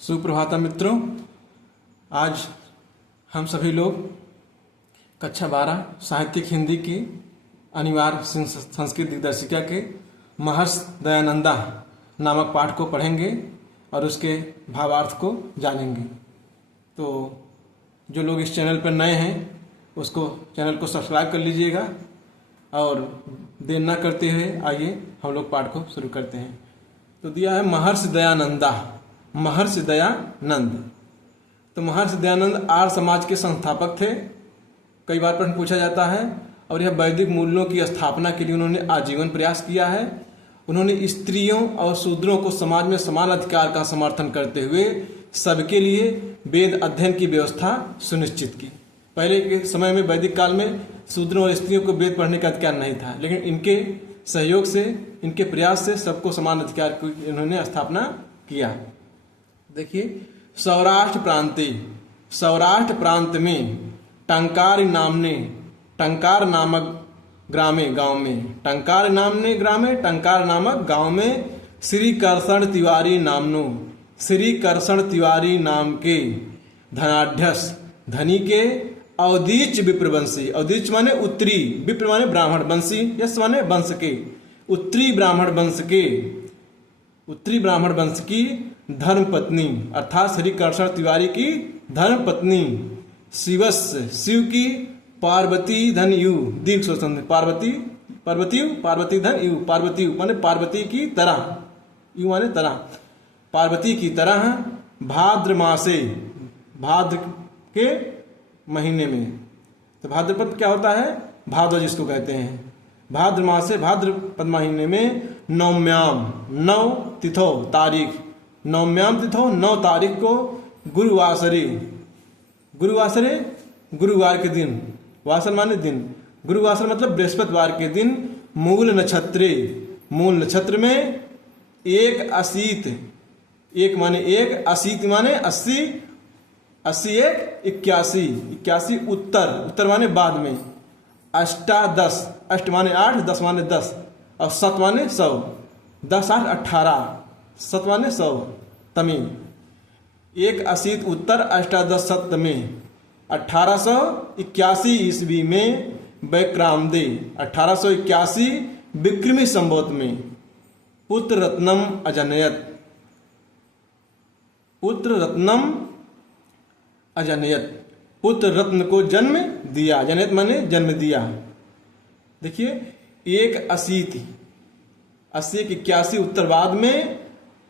सुप्रभातम मित्रों। आज हम सभी लोग कक्षा 12 साहित्यिक हिंदी की अनिवार्य संस्कृत दिग्दर्शिका के महर्षि दयानंदा नामक पाठ को पढ़ेंगे और उसके भावार्थ को जानेंगे। तो जो लोग इस चैनल पर नए हैं उसको चैनल को सब्सक्राइब कर लीजिएगा और देर न करते हुए आइए हम लोग पाठ को शुरू करते हैं। तो दिया है महर्षि दयानंदा। महर्षि दयानंद। तो महर्षि दयानंद आर्य समाज के संस्थापक थे। कई बार प्रश्न पूछा जाता है और यह वैदिक मूल्यों की स्थापना के लिए उन्होंने आजीवन प्रयास किया है। उन्होंने स्त्रियों और शूद्रों को समाज में समान अधिकार का समर्थन करते हुए सबके लिए वेद अध्ययन की व्यवस्था सुनिश्चित की। पहले के समय में वैदिक काल में शूद्रों और स्त्रियों को वेद पढ़ने का अधिकार नहीं था, लेकिन इनके सहयोग से, इनके प्रयास से सबको समान अधिकार की इन्होंने स्थापना किया। देखिए, सौराष्ट्र प्रांत में टंकार नामक गांव में श्री कर्षण तिवारी नाम के धनाढ्यस धनी के अवधीच विप्रवंशी, अवधीच माने उत्तरी, विप्र माने ब्राह्मण, वंशी यश माने वंश के, उत्तरी ब्राह्मण वंश की धर्मपत्नी अर्थात श्री कर्षण तिवारी की धर्मपत्नी शिव की पार्वती धन यु दीर्घ स्वतंत्र पार्वती धन यु, पार्वती माने पार्वती की तरह, यु माने तरह, पार्वती की तरह भाद्र के महीने में। तो भाद्रपद क्या होता है? भादव जिसको कहते हैं। भाद्रपद महीने में नवम्याम 9 तारीख को गुरुवार के दिन, वासर माने दिन, गुरुवासर मतलब बृहस्पतिवार के दिन मूल नक्षत्र में 81 माने 81 उत्तर माने बाद में, अष्टादश, अष्ट माने 8, 10 माने 10 और सत माने 100, 10 8 18, सत माने 100 तमी, 81 उत्तर अष्टादश सत में 1881 ईस्वी में बैक्रामदे 1881 विक्रमी संवत में पुत्र रत्नम अजनयत पुत्र रत्न को जन्म दिया। जनयत माने जन्म दिया। देखिए, 81 उत्तरवाद में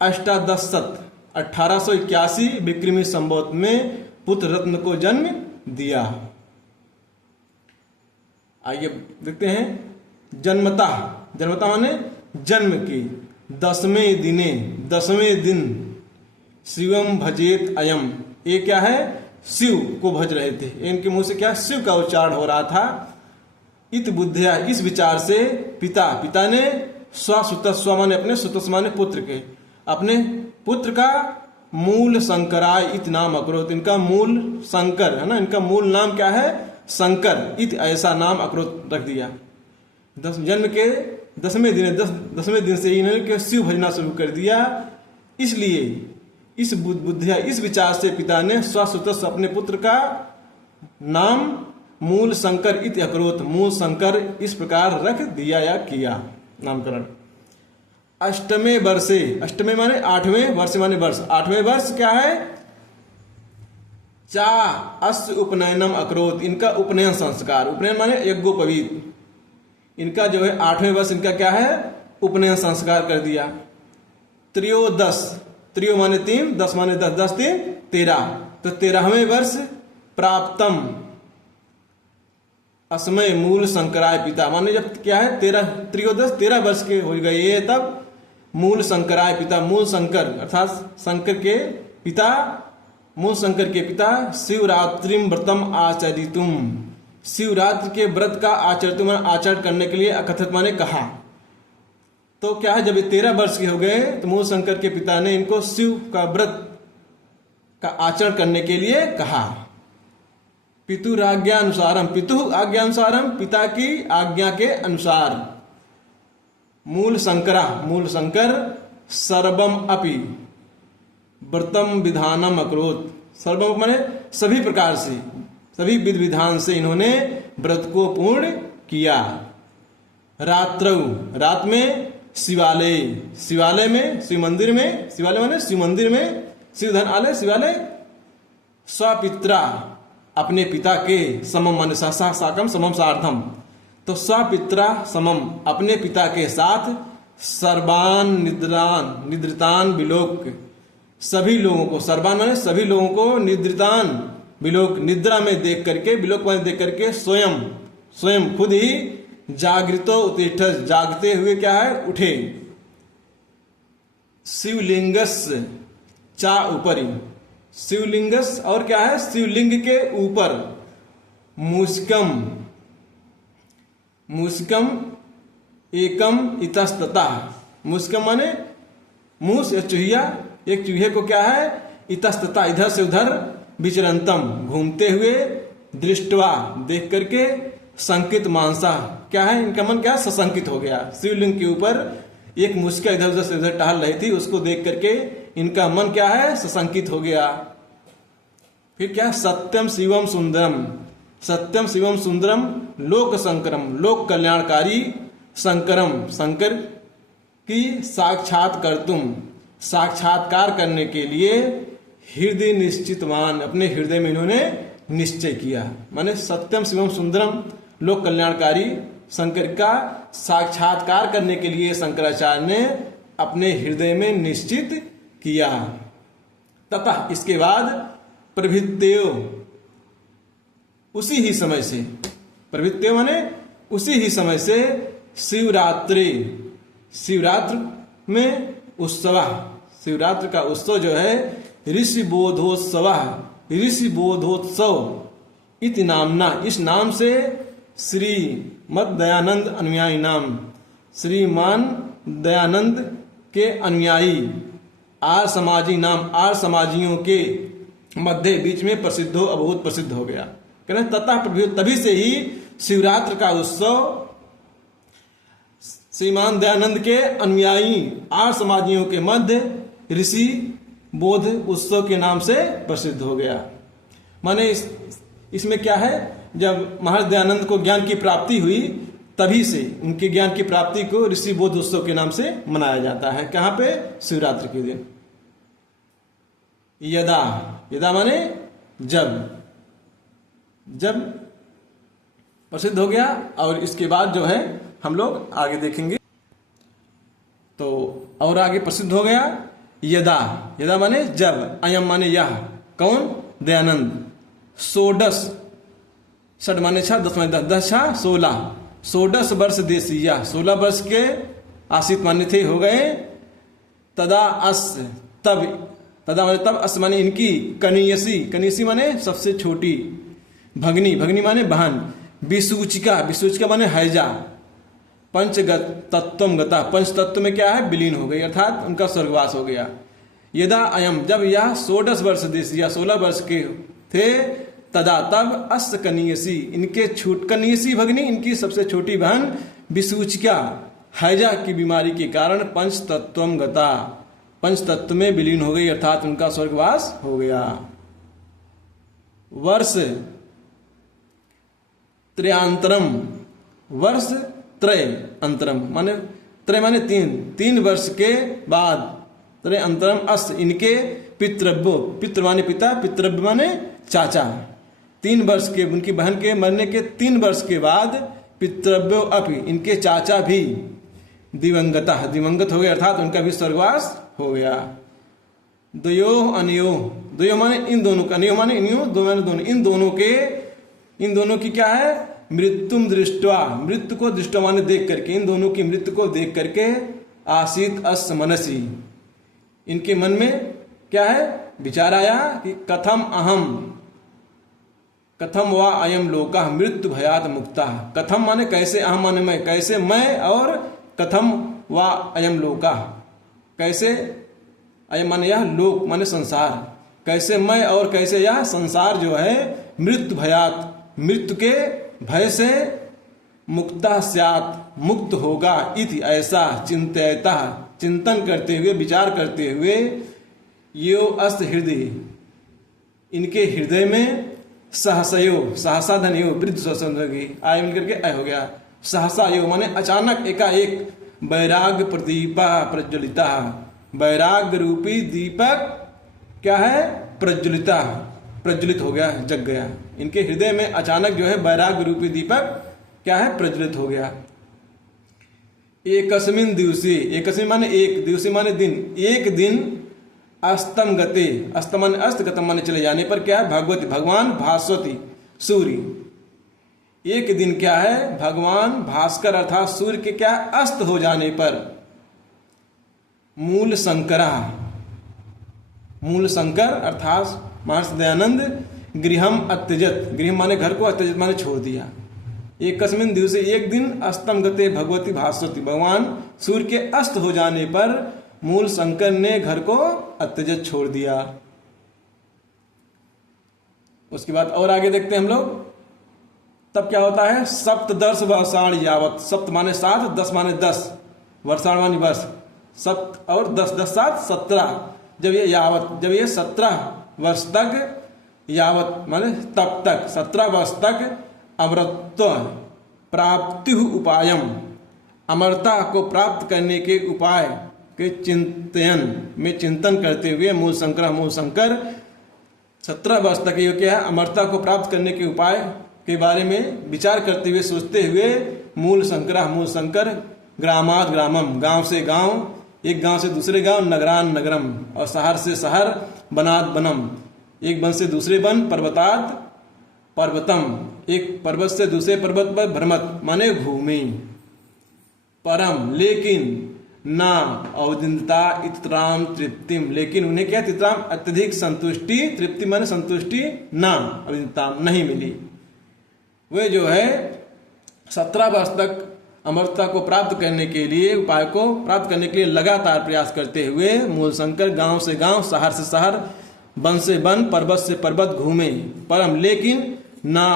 अष्टादश सत 1881 विक्रमी संवत में पुत्र रत्न को जन्म दिया। आइए देखते हैं। जन्मता माने जन्म के 10वें दिन शिवम भजेत अयम, ये क्या है? शिव को भज रहे थे। इनके मुंह से क्या शिव का उच्चारण हो रहा था। इत बुद्धिया, इस विचार से पिता ने स्व माने अपने, सुतस माने पुत्र के, अपने पुत्र का मूल शंकराय इत नाम अक्रोत, इनका मूल शंकर है ना, इनका मूल नाम क्या है? शंकर इत, ऐसा नाम अक्रोत रख दिया। जन्म के 10वें दिन से इन्होंने शिव भजना शुरू कर दिया। इसलिए इस बुद्धिया, इस विचार से पिता ने स्वसुतस अपने पुत्र का नाम मूल शंकर इत अक्रोत, मूल शंकर इस प्रकार रख दिया या किया नामकरण। अष्टमे माने 8वें वर्ष माने वर्ष, 8वें वर्ष क्या है? चा अस्य उपनयनम अक्रोत, इनका उपनयन संस्कार, उपनयन माने यज्ञोपवीत, इनका जो है 8वें वर्ष इनका क्या है? उपनयन संस्कार कर दिया। त्रियो माने 3, 10 माने 10, 10 3 13, तो 13वें वर्ष प्राप्तम अस्मय मूल शंकराय पिता, माने जब क्या है 13 वर्ष के हो गए तब मूल शंकराय पिता, मूल शंकर अर्थात शंकर के पिता शिवरात्रिम व्रतम आचरितुम, शिवरात्रि के व्रत का आचरण करने के लिए अकथित माने कहा। तो क्या है, जब 13 वर्ष के हो गए तो मूल शंकर के पिता ने इनको शिव का व्रत का आचरण करने के लिए कहा। पितु आज्ञानुसारम, पिता की आज्ञा के अनुसार मूल शंकर सर्वम अपि व्रतम विधानम अकरोत, सर्वम माने सभी प्रकार से, सभी विधि विधान से इन्होंने व्रत को पूर्ण किया। रात्रौ, रात में शिवालय, शिवालय में, शिव मंदिर में, शिवालय माने शिव मंदिर में, शिवधन आलय शिवालय, स्वपित्रा अपने पिता के, समम माने साकम समम सार्धम, तो स्वपित्रा समम अपने पिता के साथ, सर्वान निद्रितान विलोक, सभी लोगों को, सर्वान माने सभी लोगों को, निद्रितान विलोक निद्रा में देख करके, विलोक में देख करके, स्वयं स्वयं खुद ही जागृतो उत्तिष्ठ जागते हुए क्या है उठे। शिवलिंगस चा ऊपरी, शिवलिंगस और क्या है शिवलिंग के ऊपर, मूषकम मूषकम एकम इतस्तता, मूषकम माने मूस या चूहिया, एक चूहे को क्या है इतस्तता इधर से उधर, विचरंतम घूमते हुए, दृष्टवा देख करके, संकित मानसा क्या है इनका मन क्या है सशंकित हो गया। शिवलिंग के ऊपर एक मुस्का इधर उधर से उधर टहल रही थी, उसको देख करके इनका मन क्या है सशंकित हो गया। फिर क्या सत्यम शिवम सुंदरम, सत्यम शिवम सुंदरम, लोक संकरम लोक कल्याणकारी, शंकरम शंकर की साक्षात कर्तुम साक्षात्कार करने के लिए, हृदय निश्चितवान अपने हृदय में इन्होंने निश्चय किया। माने सत्यम शिवम सुंदरम लोक कल्याणकारी, शंकर का साक्षात्कार करने के लिए शंकराचार्य ने अपने हृदय में निश्चित किया। तथा इसके बाद प्रभृत्यो, उसी ही समय से, प्रभृत्यो माने उसी ही समय से, शिवरात्रि शिवरात्र में उत्सव, शिवरात्र का उत्सव जो है ऋषि बोधोत्सव, ऋषि बोधोत्सव इति नामना, इस नाम से श्री मद दयानंद अनुयायी नाम, श्रीमान दयानंद के अनुयायी आर्य समाजी नाम, आर्य समाजियों के मध्य बीच में प्रसिद्ध हो, बहुत प्रसिद्ध हो गया। कहते तथा तभी से ही शिवरात्र का उत्सव श्रीमान दयानंद के अनुयायी आर्य समाजियों के मध्य ऋषि बोध उत्सव के नाम से प्रसिद्ध हो गया। माने इसमें क्या है, जब महर्षि दयानंद को ज्ञान की प्राप्ति हुई तभी से उनके ज्ञान की प्राप्ति को ऋषि बोध उत्सव के नाम से मनाया जाता है। कहाँ पे, शिवरात्रि के दिन। यदा, यदा माने जब, जब प्रसिद्ध हो गया। और इसके बाद जो है हम लोग आगे देखेंगे। तो और आगे प्रसिद्ध हो गया यदा, यदा माने जब, अयम माने यह, कौन, दयानंद, षोडश, षड माने 6, 10 माने 10, 16, 16 वर्ष देशीया, 16 वर्ष के आशित मान्य थे, हो गए। तदा अस, तब, तदा माने तब, अस माने इनकी, कनियसी, कनियसी माने सबसे छोटी, भगनी, भगनी माने बहन, विसूचिका, विसूचिका माने हैजा, पंचगत तत्वम गता, पंच तत्व में क्या है विलीन हो गई, अर्थात उनका स्वर्गवास हो गया। यदा अयम, जब यह 16 वर्ष देशीया 16 वर्ष के थे, तदा तब अस कनियसी, इनके कनियसी भगनी, इनकी सबसे छोटी बहन विसूचिका हैजा की बीमारी के कारण पंच तत्वम गता, पंच तत्व में विलीन हो गई, अर्थात उनका स्वर्गवास हो गया। वर्ष त्रयांतरम, वर्ष त्रय अंतरम माने, त्रय माने 3, 3 वर्ष के बाद, त्रय अंतरम अस, इनके पितृव्यो, पितृ माने पिता, पितृव्य माने चाचा, 3 वर्ष के, उनकी बहन के मरने के 3 वर्ष के बाद, पितृव्यो अपि, इनके चाचा भी दिवंगता, दिवंगत हो गए, अर्थात उनका भी स्वर्गवास हो गया। द्वयो अनयो, द्वयो माने इन दोनों का, अनयो माने इनियो, दो माने दोनों, इन दोनों के, इन दोनों की क्या है, मृत्युम दृष्टवा, मृत्यु को दृष्टवा माने देख करके, इन दोनों की मृत्यु को देख करके, आसीत अस मनसी, इनके मन में क्या है विचार आया कि कथम अहम, कथम वा अयम लोका मृत्यु भयात मुक्ता, कथम माने कैसे, अहम माने मैं, कैसे मैं, और कथम वा अयम लोका, कैसे, अयम माने यह, लोक माने संसार, कैसे मैं और कैसे यह संसार जो है, मृत्यु भयात, मृत्यु के भय से, मुक्ता स्यात्, मुक्त होगा, इति ऐसा, चिंतयता चिंतन करते हुए, विचार करते हुए, यो अस्त हृदय, इनके हृदय में सहसयो, सहसा धन यो वृद्ध स्वसंगी, आय मिलकर के अय हो गया। सहसा यो माने अचानक एकाएक, वैराग्य प्रदीपा प्रज्वलिता, वैराग्य रूपी दीपक क्या है, प्रज्वलिता, प्रज्वलित हो गया, जग गया। इनके हृदय में अचानक जो है वैराग्य रूपी दीपक क्या है, प्रज्वलित हो गया। एकस्मिन दिवसे, एकस्मिन माने एक, दिवसे माने दिन, एक दिन अस्तम गते, अस्तम माने अस्त, गतम माने चले जाने पर क्या है, भगवती भगवान भास्वती सूर्य, एक दिन क्या है, भगवान भास्कर अर्थात सूर्य के क्या अस्त हो जाने पर, मूल शंकरा, मूल शंकर अर्थात महर्षि दयानंद गृहम अत्यजत, गृह माने घर को, अत्यजत माने छोड़ दिया। एक कस्मिन दिवसे, एक दिन अस्तम गते भगवती भास्वती, भगवान सूर्य के अस्त हो जाने पर मूल शंकर ने घर को अत्यजत छोड़ दिया। उसके बाद और आगे देखते हैं हम लोग। तब क्या होता है, सप्तदर्श वर्षाण यावत, सप्त माने 7, 10 माने 10, वर्षाण माने वर्ष, सप्त और 10, 10 7 17, जब ये यावत, जब ये 17 वर्ष तक, यावत माने तब तक, 17 वर्ष तक अमरत्व प्राप्ति उपायम, अमरता को प्राप्त करने के उपाय के चिंतन में चिंतन करते हुए मूल शंकर 17 वर्ष तक ये क्या है, अमरता को प्राप्त करने के उपाय के बारे में विचार करते हुए, सोचते हुए मूल शंकर ग्रामाद ग्रामम, गांव से गांव, एक गांव से दूसरे गांव, नगरान नगरम, और शहर से शहर, बनाद बनम, एक वन से दूसरे वन, पर्वताद पर्वतम, एक पर्वत से दूसरे पर्वत पर, भ्रमत माने भूमि, परम लेकिन, ना अवदिनता इतराम तृप्तिम, लेकिन उन्हें क्या, तित्राम अत्यधिक संतुष्टि, तृप्ति माने संतुष्टि, ना अवदिनता नहीं मिली। वे जो है 17 वर्ष तक अमरता को प्राप्त करने के लिए, उपाय को प्राप्त करने के लिए लगातार प्रयास करते हुए मूल शंकर गांव से गांव, शहर से शहर, वन से वन, पर्वत से पर्वत घूमे, परम लेकिन, ना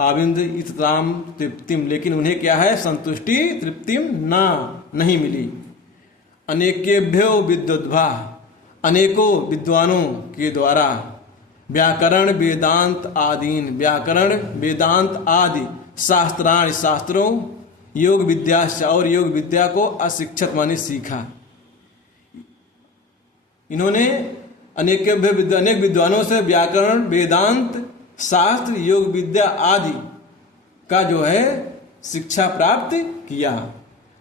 आविंद इतराम तृप्तिम, लेकिन उन्हें क्या है, संतुष्टि, तृप्तिम ना नहीं मिली। अनेकेभ्यो विद्वद्भा, अनेकों विद्वानों के द्वारा, व्याकरण वेदांत आदीन, व्याकरण वेदांत आदि, शास्त्राण शास्त्रों, योग विद्या और योग विद्या को अशिक्षित माने सीखा। इन्होंने अनेक विद्वानों से व्याकरण वेदांत शास्त्र योग विद्या आदि का जो है शिक्षा प्राप्त किया।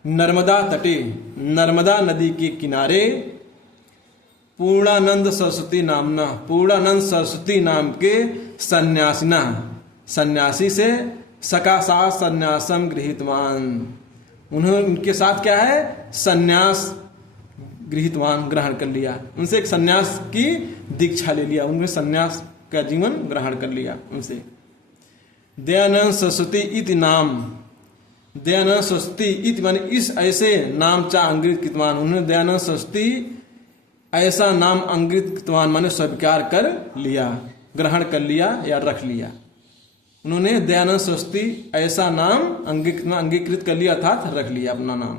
नर्मदा तटे, नर्मदा नदी के किनारे, पूर्णानंद सरस्वती नामना, पूर्णानंद सरस्वती नाम के सन्यासिना, सन्यासी से सकाशा सन्यासम गृहीतवान, उन्होंने उनके साथ क्या है, सन्यास गृहीतवान ग्रहण कर लिया, उनसे एक सन्यास की दीक्षा ले लिया, उन्होंने सन्यास का जीवन ग्रहण कर लिया उनसे। दयानंद सरस्वती इति नाम, दयानंद सरस्वती इति माने इस ऐसे नाम चा अंग्रित कृतवान, उन्होंने दयानंद सरस्वती ऐसा नाम अंग्रित कृतवान माने स्वीकार कर लिया, ग्रहण कर लिया या रख लिया। उन्होंने दयानंद सरस्वती ऐसा नाम अंगीकृत कर लिया अर्थात रख लिया अपना नाम।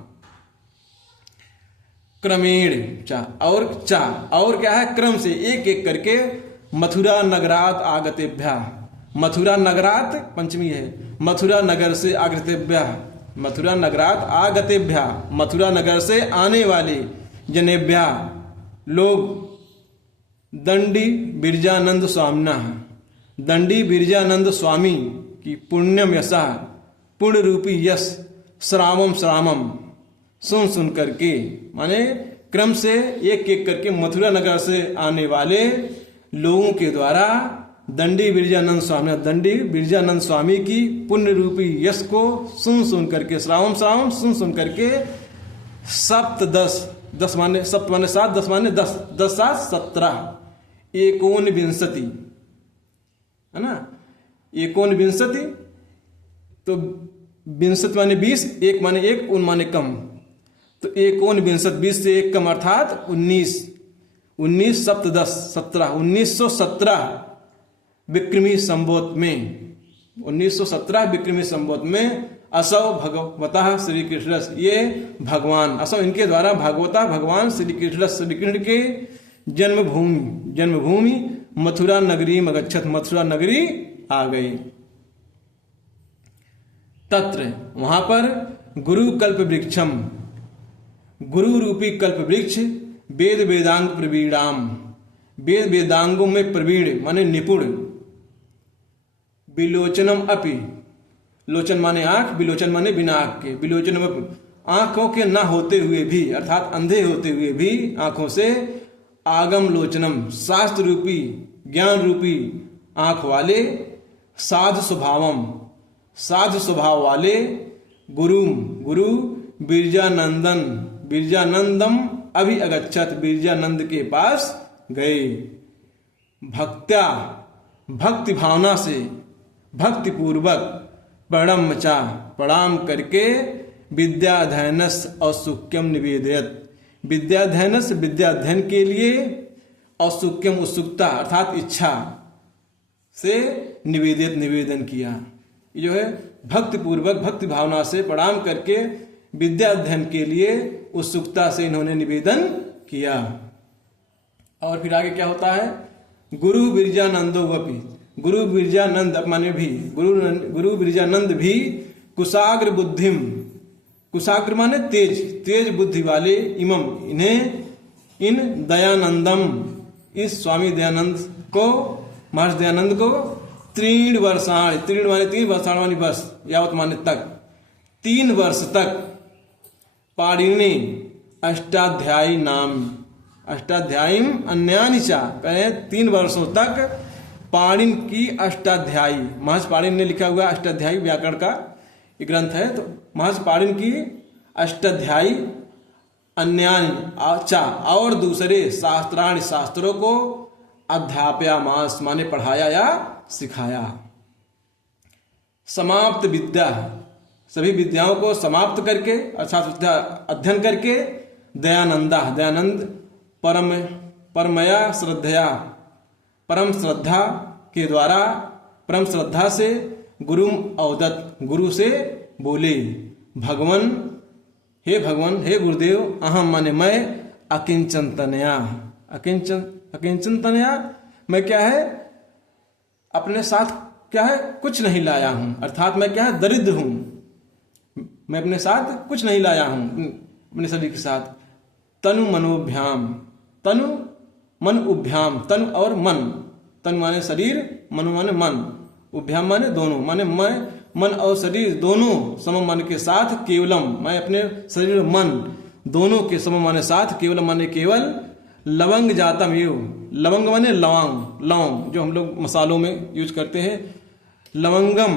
क्रमेण चा और क्या है, क्रम से एक एक करके मथुरा नगरात आगतेभ्या, मथुरा नगरात पंचमी है, मथुरा नगर से आगतेभ्या, मथुरा नगरात आगतेभ्या, मथुरा नगर से आने वाले जनेभ्या लोग, दंडी बिरजानंद स्वामिना, दंडी बिरजानंद स्वामी की पुण्यम यशा, पुण्य रूपी यश, श्रावम सुन करके, माने क्रम से एक एक करके मथुरा नगर से आने वाले लोगों के द्वारा दंडी बिरजानंद स्वामी, दंडी बिरजानंद स्वामी की पुण्य रूपी यश को सुन करके, श्रावम सुन करके, दस माने सप्त माने 7, 10 माने 10, 10 7 17, 19 है ना, 19 तो विंशति माने 20, एक माने एक, उन माने कम, तो 19 20 से एक कम अर्थात 19 सप्त 10 17, 1917 विक्रमी संवत में, 1917 विक्रमी संवत में असौ भगवतः श्री कृष्ण, ये भगवान असौ इनके द्वारा भगवता भगवान श्री कृष्ण के जन्मभूमि मथुरा नगरी मगच्छत, मथुरा नगरी आ गई। तत्र वहां पर गुरु कल्प वृक्षम, गुरु रूपी कल्प वृक्ष, वेद वेदांग प्रवीणाम, वेद वेदांगों में प्रवीण माने निपुण, विलोचनम अपि, लोचन माने आंख, विलोचन माने बिना आंख के, विलोचनम अपि, आंखों के ना होते हुए भी अर्थात अंधे होते हुए भी आंखों से, आगम लोचनम, शास्त्र रूपी ज्ञान रूपी आंख वाले, साधु स्वभावम, साधु स्वभाव वाले, गुरु बिरजानंदन, बिरजानंदम अभी अगच्छत, बिरजानंद के पास गए। भक्त्या, भक्ति भावना से, भक्ति पूर्वक, प्रणमचा, प्रणाम करके, विद्याध्ययनस औत्सुक्यम निवेदयत, विद्याध्ययनस विद्याध्ययन के लिए, औत्सुक्यम उत्सुकता अर्थात इच्छा से, निवेदित निवेदन किया। ये जो है भक्ति पूर्वक भक्ति भावना से प्रणाम करके विद्या अध्ययन के लिए उत्सुकता से इन्होंने निवेदन किया। और फिर आगे क्या होता है, गुरु बिरजानंदो वपि, गुरु बिरजानंद माने भी, गुरु बिरजानंद भी, कुशाग्र बुद्धिम, कुशाग्र माने तेज, तेज बुद्धि वाले, इमम इन्हें, इन दयानंदम, इस स्वामी दयानंद को, महर्षि दयानंद को, तीर्ण वर्षाण, तीर्ण माने 3 वर्षाण माने बस, यावत माने तक, 3 वर्ष तक, पाणिनि अष्टाध्यायी नाम, अष्टाध्यायी अन्यानि चा, कहे 3 वर्षों तक पाणिनि की अष्टाध्यायी, महर्षि पाणिनि ने लिखा हुआ अष्टाध्यायी व्याकरण का एक ग्रंथ है, तो महर्षि पाणिनि की अष्टाध्यायी अन्यानि चा, और दूसरे शास्त्राणि, शास्त्रों को, अध्यापयामास माने पढ़ाया या सिखाया। समाप्त विद्या, सभी विद्याओं को समाप्त करके अर्थात विद्या अध्ययन करके, दयानंदा, दयानंद परमया श्रद्धया, परम श्रद्धा के द्वारा, परम श्रद्धा से, गुरु अवदत, गुरु से बोले, भगवन, हे भगवान, हे गुरुदेव, अहम माने मैं, अकिंचन तनया, अकिंचन तनया, मैं क्या है, अपने साथ क्या है, कुछ नहीं लाया हूं, अर्थात मैं क्या है, दरिद्र हूं, मैं अपने साथ कुछ नहीं लाया हूं, अपने शरीर के साथ। तनु मनोभ्याम, तनु मन उभ्याम, तनु और मन, तनु माने शरीर, मनु माने मन, उभ्याम माने दोनों, माने मैं मन और शरीर दोनों सम मन के साथ, केवलम मैं अपने शरीर मन दोनों के सम माने साथ, केवलम माने केवल, लवंग जातम एव, लवंग माने लौंग, लौंग जो हम लोग मसालों में यूज करते हैं, लवंगम,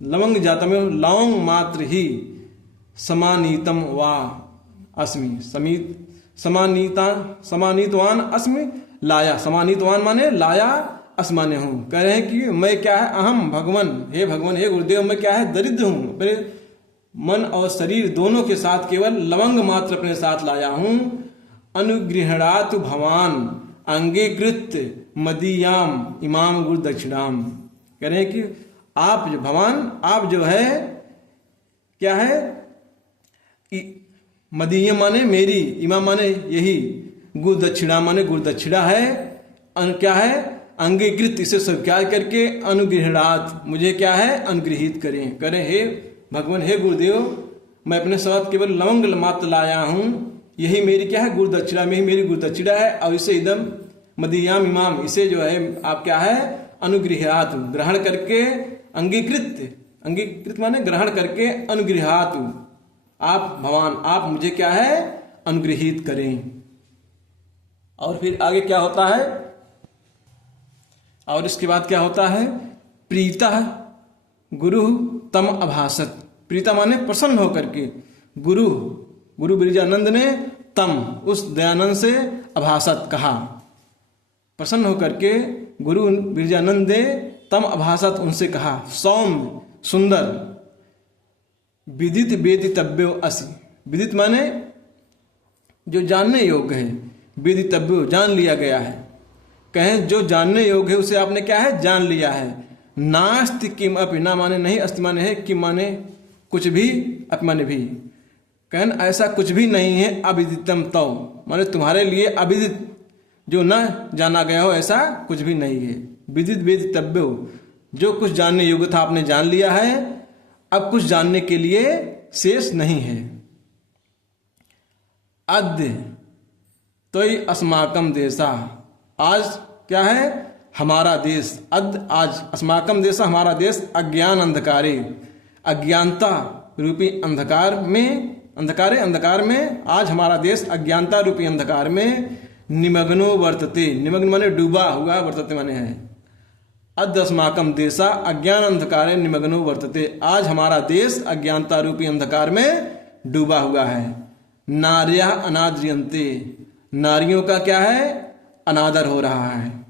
लवंग जातम एव, लौंग मात्र ही, समानीतम वा अस्मि, समीत समानीतवान अस्मि, लाया, समानीतवान माने लाया, अस्मान्य हूं, कह रहे हैं कि मैं क्या है, अहम भगवान, हे गुरुदेव, मैं क्या है, दरिद्र हूं, मेरे मन और शरीर दोनों के साथ केवल लवंग मात्र अपने साथ लाया हूं। अनुगृहणात भवान अंगीकृत मदीयाम इमाम गुरु दक्षिणाम, कह रहे हैं कि आप जो भगवान, आप जो है क्या है, मदीय माने मेरी, इमाम माने यही, गुरु दक्षिणा माने गुरु दक्षिणा है, क्या है, अंगीकृत, इसे स्वीकार करके, अनुगृहणात मुझे क्या है, अनुगृहित करें, हे भगवान, हे गुरुदेव, मैं अपने साथ केवल लवंग मात्र लाया हूं, यही मेरी क्या है, गुरु दक्षिणा में ही मेरी गुरु दक्षिणा है, और इसे एकदम मदीयाम इमाम, इसे जो है आप क्या है, अनुगृहात, ग्रहण करके, अंगीकृत माने ग्रहण करके, अनुगृहात, आप भगवान, आप मुझे क्या है, अनुगृहित करें। और फिर आगे क्या होता है, और इसके बाद क्या होता है, प्रीता गुरु तम अभासत, प्रीता माने प्रसन्न होकर के, गुरु बिरजानंद ने तम उस दयानंद से अभासत कहा, प्रसन्न होकर के गुरु बिरजानंद ने तम अभासत उनसे कहा, सौम्य सुंदर, विदित वेदितव्यो असि, विदित माने जो जानने योग्य है, वेदितव्यो जान लिया गया है, कहें जो जानने योग्य है उसे आपने क्या है, जान लिया है। नास्ति किम अपि, ना माने नहीं, अस्ति माने है, किम माने कुछ भी, अपि माने भी, कहन ऐसा कुछ भी नहीं है, अविदितम तव माने तुम्हारे लिए अविदित, जो न जाना गया हो ऐसा कुछ भी नहीं है। विदित वेदितव्यो, जो कुछ जानने योग्य था आपने जान लिया है, अब कुछ जानने के लिए शेष नहीं है। अद्य तोय अस्माकम देशा, आज क्या है हमारा देश। अद्य आज, अस्माकम देशा हमारा देश, अज्ञान अंधकारे, अज्ञानता रूपी अंधकार में आज हमारा देश अज्ञानता रूपी अंधकार में निमग्नो वर्तते, निमग्न माने डूबा हुआ, वर्तते माने है। अद्य अस्माकम देशा अज्ञान अंधकारे निमग्नो वर्तते, आज हमारा देश अज्ञानता रूपी अंधकार में डूबा हुआ है। नार्या अनाद्रियंते, नारियों का क्या है अनादर हो रहा है।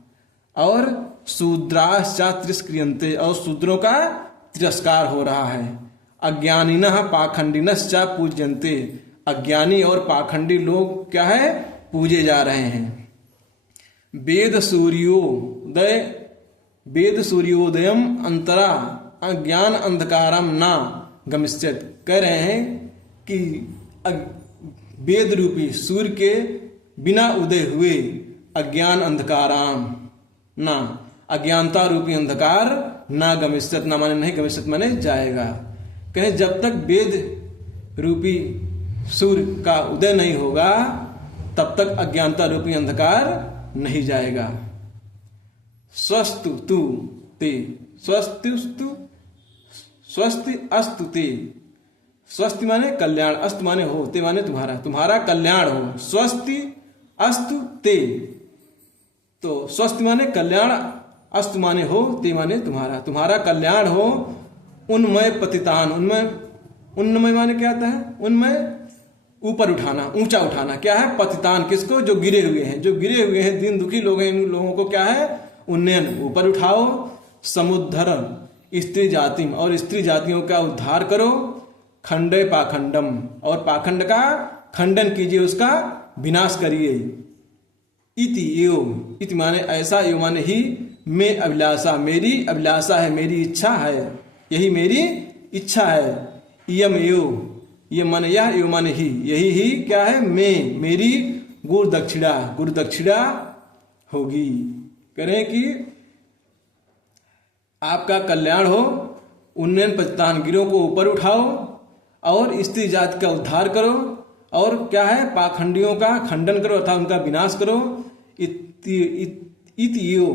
और शूद्राश्चा तिरस्क्रियंते, और शूद्रों का तिरस्कार हो रहा है। अज्ञानिनः पाखंडिनश्चा पूज्यन्ते, अज्ञानी और पाखंडी लोग क्या है पूजे जा रहे हैं। वेद सूर्योदयम अंतरा अज्ञान अंधकारम ना गमिष्यत, कह रहे हैं कि वेद रूपी सूर्य के बिना उदय हुए अज्ञान अंधकाराम ना, अज्ञानता रूपी अंधकार ना गमिष्यत, ना माने नहीं, गमिष्यत माने जाएगा। कहें जब तक वेद रूपी सूर्य का उदय नहीं होगा तब तक अज्ञानता रूपी अंधकार नहीं जाएगा। स्वस्तु तु ते, स्वस्ति अस्तु ते, स्वस्ति माने कल्याण, अस्तु माने हो, ते माने तुम्हारा, तुम्हारा कल्याण हो। स्वस्ति अस्तु ते, तो स्वस्ति माने कल्याण, अस्तु माने हो, ते माने तुम्हारा, तुम्हारा कल्याण हो। उन्मय पतितान, उन्मय माने क्या आता है उन्मय, ऊपर उठाना, ऊंचा उठाना, क्या है पतितान, किसको जो गिरे हुए हैं, जो गिरे हुए हैं दीन दुखी लोग हैं, इन लोगों को क्या है उन्नयन, ऊपर उठाओ। समुद्धरम स्त्री जातिम, और स्त्री जातियों का उद्धार करो। खंडे पाखंडम, और पाखंड का खंडन कीजिए, उसका विनाश करिए। इति एव, इति माने ऐसा, एव माने ही, मैं अभिलाषा, मेरी अभिलाषा है, मेरी इच्छा है, यही मेरी इच्छा है। इयम एव, ये माने यह, एव माने ही, यही ही क्या है मैं, मेरी गुरु दक्षिणा होगी। करें कि आपका कल्याण हो। उन्नयन पतितान, गिरों को ऊपर उठाओ और स्त्री जाति का उद्धार करो, और क्या है पाखंडियों का खंडन करो अर्थात उनका विनाश करो। इति यो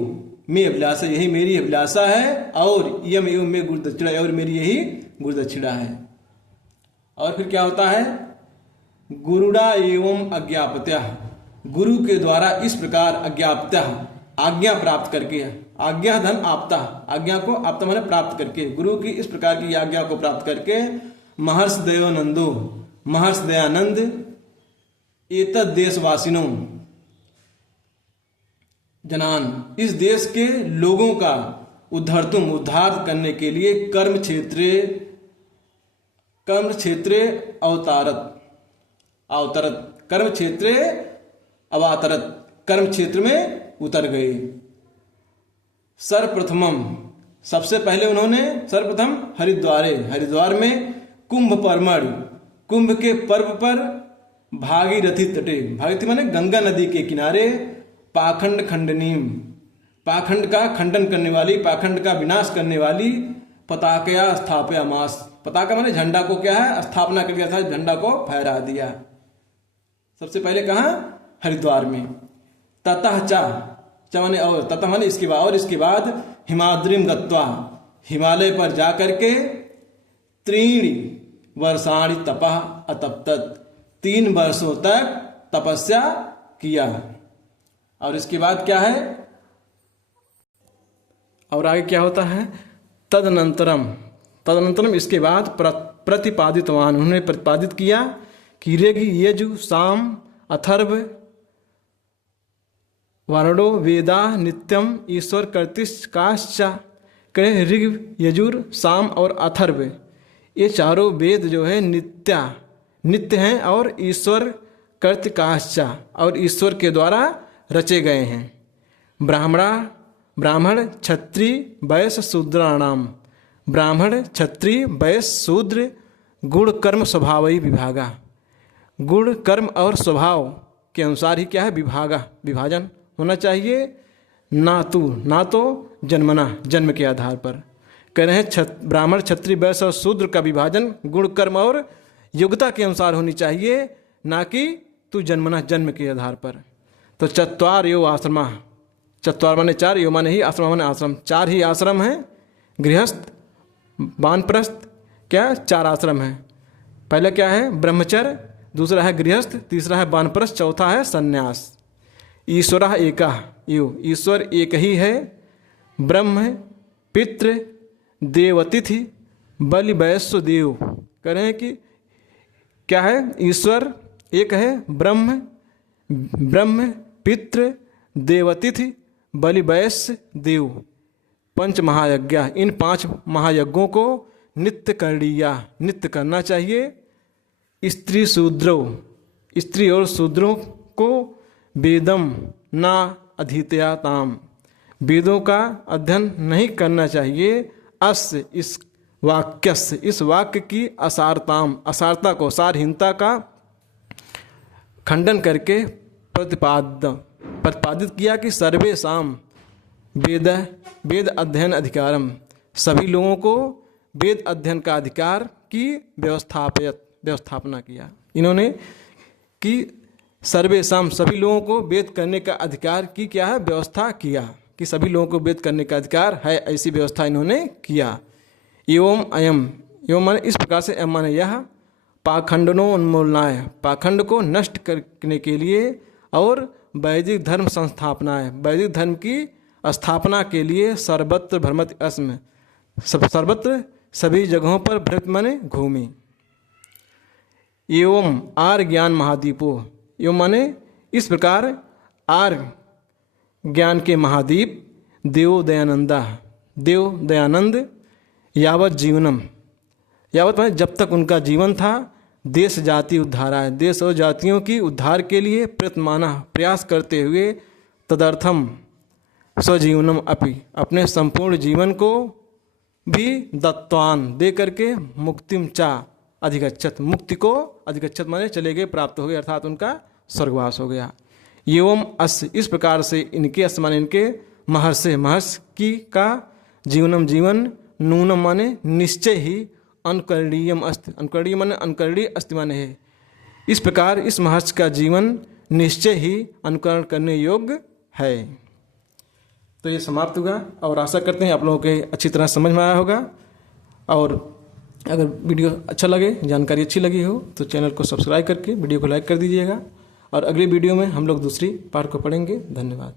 में अभिलाषा, यही मेरी अभिलाषा है। और यम एवं में गुरुदक्षिणा, और मेरी यही गुरुदक्षिणा है। और फिर क्या होता है गुरुड़ा एवं अज्ञापत्या, गुरु के द्वारा इस प्रकार अज्ञापत्या, आज्ञा प्राप्त करके, आज्ञा धन आपता, आज्ञा को आपता माने प्राप्त करके, गुरु की इस प्रकार की आज्ञा को प्राप्त करके महर्षि दयानंदो, महर्षि दयानंद एतद देशवासिनों जनान, इस देश के लोगों का उद्धार करने के लिए कर्म क्षेत्रे अवतरत, कर्म क्षेत्रे अवातरत, कर्म क्षेत्र में उतर गए। सर्वप्रथमम, सबसे पहले उन्होंने सर्वप्रथम हरिद्वार में कुंभ परमढ़, कुंभ के पर्व पर भागीरथी तटे, भागीरथी माने गंगा नदी के किनारे, पाखंड खंडनीम, पाखंड का खंडन करने वाली, पाखंड का विनाश करने वाली पताकया स्थापयामास, पताका माने झंडा को क्या है स्थापना कर दिया था, झंडा को फहरा दिया। सबसे पहले कहा हरिद्वार में। ततः चा माने और, ततः माने इसके बाद, और इसके बाद हिमाद्रिम गत्वा, हिमालय पर जाकर के 3 वर्षाणि तपः अतप्तत, 3 वर्षों तक तपस्या किया। और इसके बाद क्या है, और आगे क्या होता है तदनंतरम इसके बाद प्रतिपादितवान, उन्होंने प्रतिपादित किया कि ऋग यजु साम अथर्व वर्णो वेदा नित्यम ईश्वर कर्तिश्चाश्चा, कहे ऋग यजुर साम और अथर्व, ये चारों वेद जो है नित्य हैं और ईश्वर कर्तिकाश्चा, और ईश्वर के द्वारा रचे गए हैं। ब्राह्मण क्षत्रिय वैश्य शूद्राणाम, ब्राह्मण क्षत्रिय वैश्य शूद्र गुण कर्म स्वभावई विभागा, गुण कर्म और स्वभाव के अनुसार ही क्या है विभाजन होना चाहिए, ना तो जन्मना, जन्म के आधार पर। कह रहे हैं ब्राह्मण क्षत्रिय वैश्य और शूद्र का विभाजन गुण कर्म और योग्यता के अनुसार होनी चाहिए, ना कि तू जन्मना, जन्म के आधार पर। तो चत्वार यो आश्रमा, चत्वार माने चार, यो माने ही, आश्रम माने आश्रम, चार ही आश्रम हैं, गृहस्थ, वानप्रस्थ, क्या चार आश्रम हैं। पहले क्या है ब्रह्मचर्य, दूसरा है गृहस्थ, तीसरा है वानप्रस्थ, चौथा है संन्यास। ईश्वर एका यो, ईश्वर एक ही है, ब्रह्म पितृ देवतिथि बलि वैश्व देव। कह रहे हैं कि क्या है, ईश्वर एक है, ब्रह्म पितृ देवतिथि बलि वैश्य देव, पंच महायज्ञ। इन 5 महायज्ञों को नित्य करना चाहिए। स्त्री और शूद्रों को वेदम ना अधीतयाताम, वेदों का अध्ययन नहीं करना चाहिए। अस्य इस वाक्य की असारता को, सारहीनता का खंडन करके प्रतिपादित किया कि सर्वेषां वेद अध्ययन अधिकारम, सभी लोगों को वेद अध्ययन का अधिकार की व्यवस्थापना किया इन्होंने, कि सर्वेषां सभी लोगों को वेद करने का अधिकार की क्या है, व्यवस्था किया, कि सभी लोगों को वेद करने का अधिकार है, ऐसी व्यवस्था इन्होंने किया। एवं अयम, एवं माने इस प्रकार से, माने यह, पाखंडनोन्मूलनाय, पाखंड को नष्ट करने के लिए, और वैदिक धर्म संस्थापनाएं, वैदिक धर्म की स्थापना के लिए, सर्वत्र भ्रमति अस्म, सर्वत्र सभी जगहों पर भ्रमति माने घूमी। एवं आर्य ज्ञान महादीपो, एवं माने इस प्रकार आर्य ज्ञान के महादीप, देव दयानंद यावत जीवनम, यावत माने जब तक उनका जीवन था, देश जाति उद्धाराय, देश और जातियों की उद्धार के लिए प्रयास करते हुए, तदर्थम स्वजीवनम अपि, अपने संपूर्ण जीवन को भी दत्तवान दे करके, मुक्तिम चा अधिगच्छत, मुक्ति को अधिगच्छत माने चले गए, प्राप्त हो गए, अर्थात उनका स्वर्गवास हो गया। एवं अस, इस प्रकार से इनके, अस माने इनके, महर्षि की का जीवनम जीवन, नूनम माने निश्चय ही, अनुकरणीयम अस्ति, अनुकरणीय माने अनुकरणीय, अस्ति माने है, इस प्रकार इस महर्षि का जीवन निश्चय ही अनुकरण करने योग्य है। तो ये समाप्त हुआ, और आशा करते हैं आप लोगों के अच्छी तरह समझ में आया होगा। और अगर वीडियो अच्छा लगे, जानकारी अच्छी लगी हो, तो चैनल को सब्सक्राइब करके वीडियो को लाइक कर दीजिएगा। और अगली वीडियो में हम लोग दूसरी पार्ट को पढ़ेंगे। धन्यवाद।